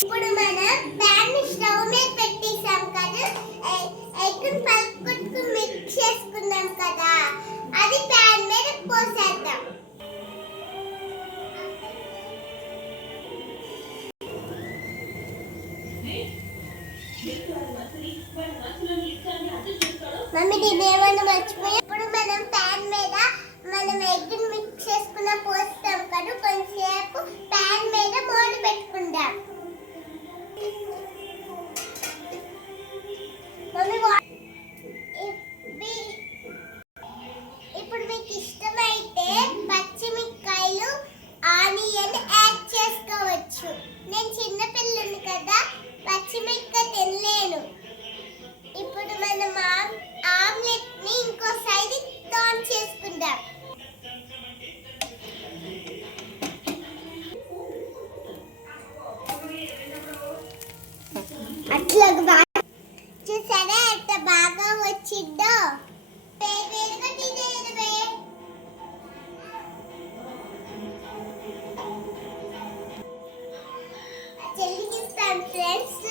ఇప్పుడు మనం ప్యాన్ ని స్టవ్ మీద పెట్టేసాం కదా, ఎగ్ పలుకుట్టు మిక్స్ చేసుకున్నాం కదా, అది ప్యాన్ మీద పోసేద్దాం. మమ్మీ నేనేమన్నా మర్చిపోయా. ఇప్పుడు మనం ప్యాన్ మీద మనం ఎగ్ మిక్స్ చేసుకున్న పోస్తాం కదా, కొంచెంసేపు ప్యాన్ మీద మూత పెట్టుకుందాం. మమ్మీ ఇప్పుడు మీకు ఇష్టమైతే పచ్చిమిరపకాయలు ఆనియన్ యాడ్ చేసుకోవచ్చు. నేను చిన్నపిల్లని కదా, పచ్చిమిరపకాయ తినలేను. ఇప్పుడు మనం ఆమ్లెట్ ని ఇంకో సైడ్ టర్న్ చేసుకుందాం. అట్లా చూసారా ఎంత బాగా వచ్చిందో. చెల్లికిస్తాను ఫ్రెండ్స్.